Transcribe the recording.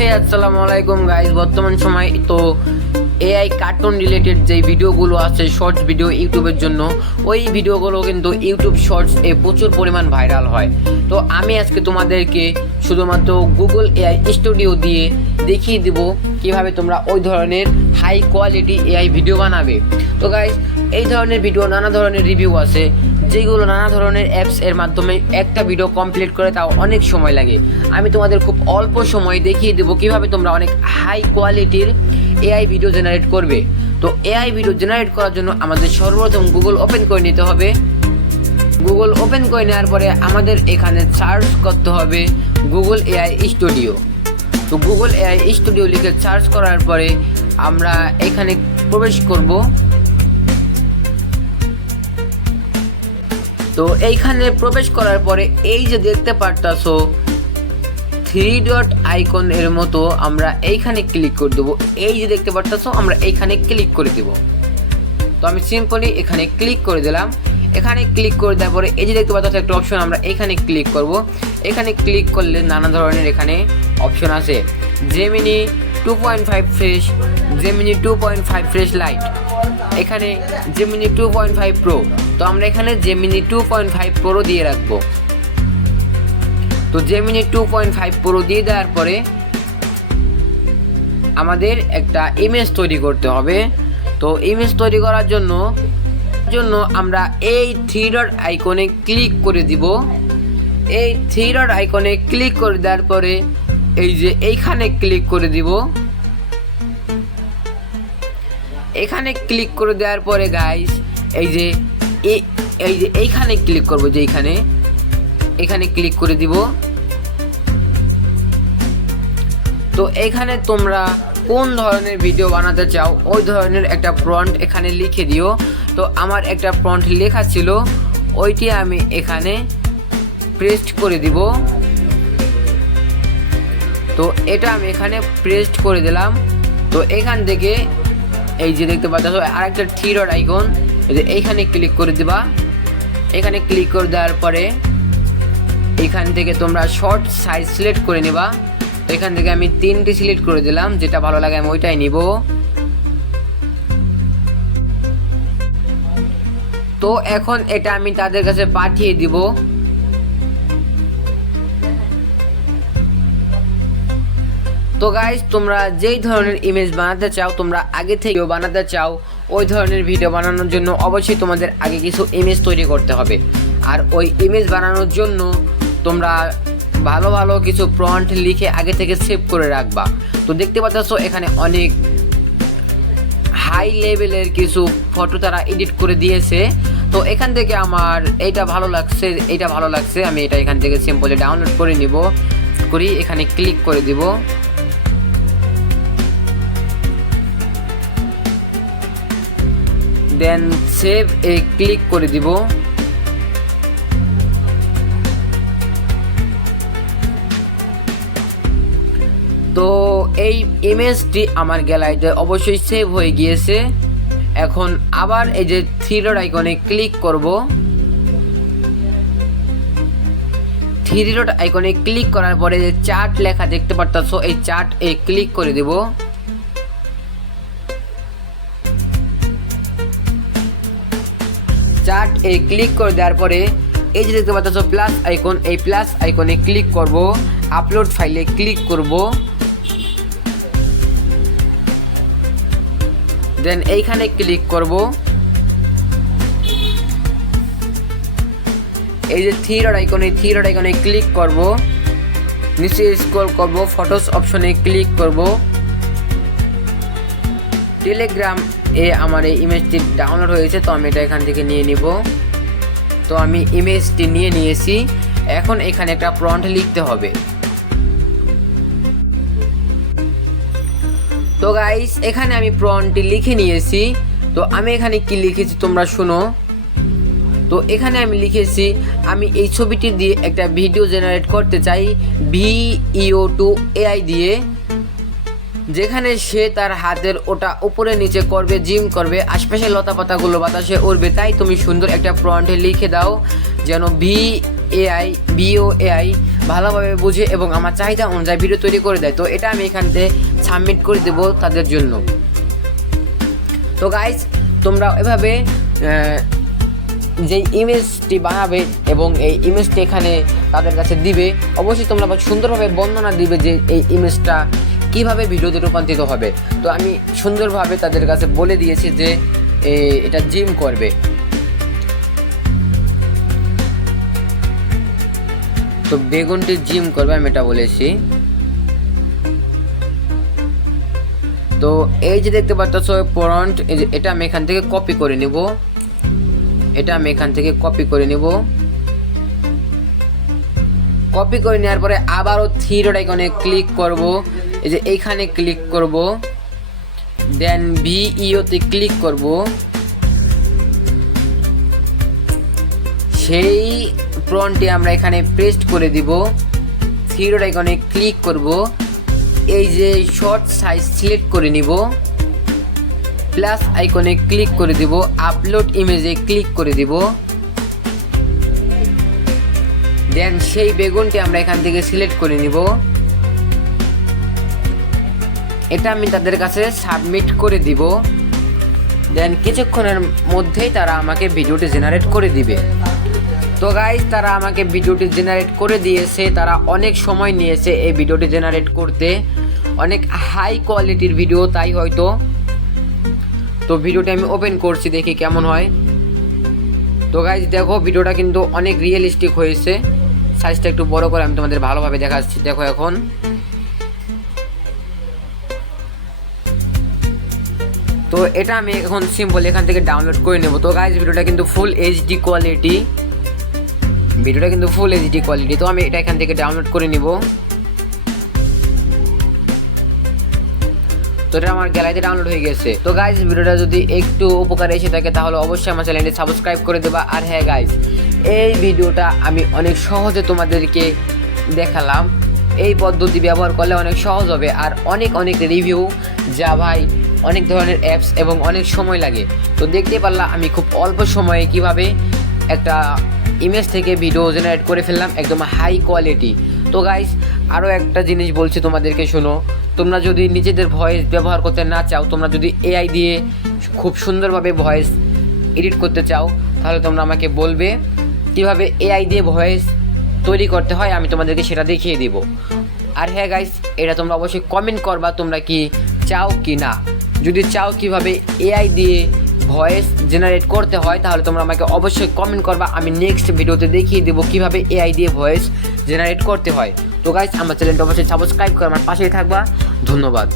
হে আসসালামু আলাইকুম গাইস। বর্তমান সময় তো এআই কার্টুন রিলেটেড যে ভিডিওগুলো আছে শর্টস ভিডিও ইউটিউবের জন্য, ওই ভিডিওগুলো কিন্তু ইউটিউব শর্টস এ প্রচুর পরিমাণ ভাইরাল হয়। তো আমি আজকে তোমাদেরকে শুধুমাত্র গুগল এআই স্টুডিও দিয়ে দেখিয়ে দিব কিভাবে তোমরা ওই ধরনের হাই কোয়ালিটি এআই ভিডিও বানাবে। তো গাইস, এই ধরনের ভিডিও নানা ধরনের রিভিউ আছে, যেগুলো নানা ধরনের অ্যাপস এর মাধ্যমে একটা ভিডিও কমপ্লিট করে তাও অনেক সময় লাগে। আমি তোমাদের খুব অল্প সময় দেখিয়ে দেবো কিভাবে তোমরা অনেক হাই কোয়ালিটির এআই ভিডিও জেনারেট করবে। তো এআই ভিডিও জেনারেট করার জন্য আমাদের সর্বপ্রথম গুগল ওপেন করে নিতে হবে। গুগল ওপেন করে নেওয়ার পরে আমাদের এখানে সার্চ করতে হবে গুগল এআই স্টুডিও। তো গুগল এআই স্টুডিও লিখে সার্চ করার পরে আমরা এখানে প্রবেশ করব। তো এইখানে প্রবেশ করার পরে এই যে দেখতে পারতাছো 3 ডট আইকন এর মতো, আমরা এইখানে ক্লিক করে দেবো। এই যে দেখতে পারতাছো আমরা এইখানে ক্লিক করে দেব। তো আমি সিম্পলি এখানে ক্লিক করে দিলাম। এখানে ক্লিক করে দেওয়ার পরে এই যে দেখতে পাচ্ছ একটা অপশন, আমরা এখানে ক্লিক করব। এখানে ক্লিক করলে নানা ধরনের এখানে অপশন আছে, Gemini 2.5 fresh, Gemini 2.5 fresh light, এখানে জেমিনি 2.5 প্রো। তো আমরা এখানে জেমিনি 2.5 প্রো দিয়ে রাখবো। তো জেমিনি 2.5 প্রো দিয়ে দেওয়ার পরে আমাদের একটা ইমেজ তৈরি করতে হবে। তো ইমেজ তৈরি করার জন্য আমরা এই 3 ডট আইকনে ক্লিক করে দিব। এই 3 ডট আইকনে ক্লিক করে দেওয়ার পরে এই যে এইখানে ক্লিক করে দিব। এখানে ক্লিক করে দেওয়ার পরে গাইস এই যে এইখানে ক্লিক করব, যে এখানে ক্লিক করে দিব। তো এখানে তোমরা কোন ধরনের ভিডিও বানাতে চাও ওই ধরনের একটা প্রম্পট এখানে লিখে দিও। তো আমার একটা প্রম্পট লেখা ছিল, ওইটি আমি এখানে পেস্ট করে দিব। তো এটা আমি এখানে পেস্ট করে দিলাম। তো এখান থেকে এই যে দেখতে পাচ্ছ আরেকটা 3 ডট আইকন, এই যে এইখানে ক্লিক করে দিবা। এখানে ক্লিক করে দেওয়ার পরে এখান থেকে তোমরা শর্ট সাইজ সিলেক্ট করে নিবা। তো এখান থেকে আমি 3টি সিলেক্ট করে দিলাম, যেটা ভালো লাগে আমি ওইটাই নিব। তো এখন এটা আমি তাদের কাছে পাঠিয়ে দিব। তো গাইস, তোমরা যেই ধরনের ইমেজ বানাতে চাও, তোমরা আগে থেকেও বানাতে চাও, ওই ধরনের ভিডিও বানানোর জন্য অবশ্যই তোমাদের আগে কিছু ইমেজ তৈরি করতে হবে। আর ওই ইমেজ বানানোর জন্য তোমরা ভালো ভালো কিছু প্রম্পট লিখে আগে থেকে সেভ করে রাখবা। তো দেখতে পাচ্ছ এখানে অনেক হাই লেভেলের কিছু ফটো তারা এডিট করে দিয়েছে। তো এখান থেকে আমার এইটা ভালো লাগছে, আমি এটা এখান থেকে সিম্পলি ডাউনলোড করে নিব। এখানে ক্লিক করে দিব। দেন সেভ এ ক্লিক করে দিব। তো এই ইমেজটি আমার গ্যালারিতে অবশ্যই সেভ হয়ে গিয়েছে। এখন আবার এই যে 3 ডট আইকনে ক্লিক করব। 3 ডট আইকনে ক্লিক করার পরে যে চার্ট লেখা দেখতে পারতাছো, এই চার্ট এ ক্লিক করে দেব। চার্ট এ ক্লিক করে দেওয়ার পরে এই যে দেখতে পাচ্ছ প্লাস আইকন, এই প্লাস আইকনে ক্লিক করব। আপলোড ফাইলে ক্লিক করব। দেন এইখানে ক্লিক করব। এই যে 3 ডট আইকনে ক্লিক করব। নিচে স্ক্রল করব, ফটোস অপশনে ক্লিক করব। টেলিগ্রাম এ আমার এই ইমেজটি ডাউনলোড হয়েছে, তো আমি এটা এখান থেকে নিয়ে নিব। তো আমি ইমেজটি নিয়ে নিয়েছি। এখন এখানে একটা প্রম্পট লিখতে হবে। তো গাইস, এখানে আমি প্রম্পটটি লিখে নিয়েছি। তো আমি এখানে কি লিখেছি তোমরা শুনো। তো এখানে আমি লিখেছি, আমি এই ছবিটি দিয়ে একটা ভিডিও জেনারেট করতে চাই VEO2 AI দিয়ে, যেখানে সে তার হাতের ওটা উপরে নিচে করবে, জিম করবে, আশপাশে লতা পাতাগুলো বাতাসে উড়বে। তাই তুমি সুন্দর একটা প্রম্পট লিখে দাও যেন এআই বিও এআই ভালোভাবে বুঝে এবং আমার চাহিদা অনুযায়ী ভিডিও তৈরি করে দেয়। তো এটা আমি এখান থেকে সাবমিট করে দেবো তাদের জন্য। তো গাইজ তোমরা এভাবে যেই ইমেজটি বানাবে এবং এই ইমেজটি এখানে তাদের কাছে দিবে, অবশ্যই তোমরা সুন্দরভাবে বর্ণনা দিবে যে এই ইমেজটা কীভাবে ভিডিওতে রূপান্তরিত হবে। তো আমি সুন্দরভাবে তাদের কাছে বলে দিয়েছি যে এটা জিম করবে। তো বেগুনটি জিম করবে আমি এটা বলেছি। তো এই যে দেখতে পাচ্ছ পয়েন্ট, এটা আমি এখান থেকে কপি করে নিব, কপি করে নেওয়ার পরে আবারও থ্রি ডট আইকনে ক্লিক করব, এই যে এইখানে ক্লিক করব, দেন ভিইওতে ক্লিক করব, সেই প্রম্পটটি আমরা এখানে পেস্ট করে দিব, থ্রি ডট আইকনে ক্লিক করব, এই যে শর্ট সাইজ সিলেক্ট করে নিব, প্লাস আইকনে ক্লিক করে দিব, আপলোড ইমেজে ক্লিক করে দিব, দেন সেই বেগুনটি আমরা এখান থেকে সিলেক্ট করে নিব। এটা আমি তাদের কাছে সাবমিট করে দিব, দেন কিছুক্ষণের মধ্যেই তারা আমাকে ভিডিওটি জেনারেট করে দিবে। তো গাইজ তারা আমাকে ভিডিওটি জেনারেট করে দিয়েছে, তারা অনেক সময় নিয়েছে এই ভিডিওটি জেনারেট করতে, অনেক হাই কোয়ালিটির ভিডিও তাই হয়তো। তো ভিডিওটি আমি ওপেন করছি, দেখি কেমন হয়। তো গাইজ দেখো ভিডিওটা কিন্তু অনেক রিয়েলিস্টিক হয়েছে, সাইজটা একটু বড় করে আমি তোমাদের ভালোভাবে দেখাচ্ছি। দেখো এখন তো এটা আমি এখন সিম্পল এখান থেকে ডাউনলোড করে নেব। তো গাইজ ভিডিওটা কিন্তু ফুল এইচডি কোয়ালিটি, তো আমি এটা এখান থেকে ডাউনলোড করে নিব। তো এটা আমার গ্যালারিতে ডাউনলোড হয়ে গেছে। তো গাইজ ভিডিওটা যদি একটু উপকারে এসে থাকে তাহলে অবশ্যই আমার চ্যানেলটি সাবস্ক্রাইব করে দেবা। আর হ্যাঁ গাইজ, এই ভিডিওটা আমি অনেক সহজে তোমাদেরকে দেখালাম, এই পদ্ধতি ব্যবহার করলে অনেক সহজ হবে। আর অনেক রিভিউ যা ভাই অনেক ধরনের অ্যাপস এবং অনেক সময় লাগে। তো দেখতে পারলাম আমি খুব অল্প সময়ে কিভাবে একটা ইমেজ থেকে ভিডিও জেনারেট করে ফেললাম একদম হাই কোয়ালিটি। তো গাইজ আরও একটা জিনিস বলছি তোমাদেরকে, শোনো। তোমরা যদি নিজেদের ভয়েস ব্যবহার করতে না চাও, তোমরা যদি এআই দিয়ে খুব সুন্দরভাবে ভয়েস এডিট করতে চাও, তাহলে তোমরা আমাকে বলবে কীভাবে এআই দিয়ে ভয়েস তৈরি করতে হয়, আমি তোমাদেরকে সেটা দেখিয়ে দিব। আর হ্যাঁ গাইজ, এটা তোমরা অবশ্যই কমেন্ট করবা তোমরা কি চাও কি না। যদি চাও কিভাবে এআই দিয়ে ভয়েস জেনারেট করতে হয় তাহলে তোমরা আমাকে অবশ্যই কমেন্ট করবা, আমি নেক্সট ভিডিওতে দেখিয়ে দেবো কীভাবে এআই দিয়ে ভয়েস জেনারেট করতে হয়। তো গাইজ আমার চ্যানেলটা অবশ্যই সাবস্ক্রাইব করে আমার পাশেই থাকবা। ধন্যবাদ।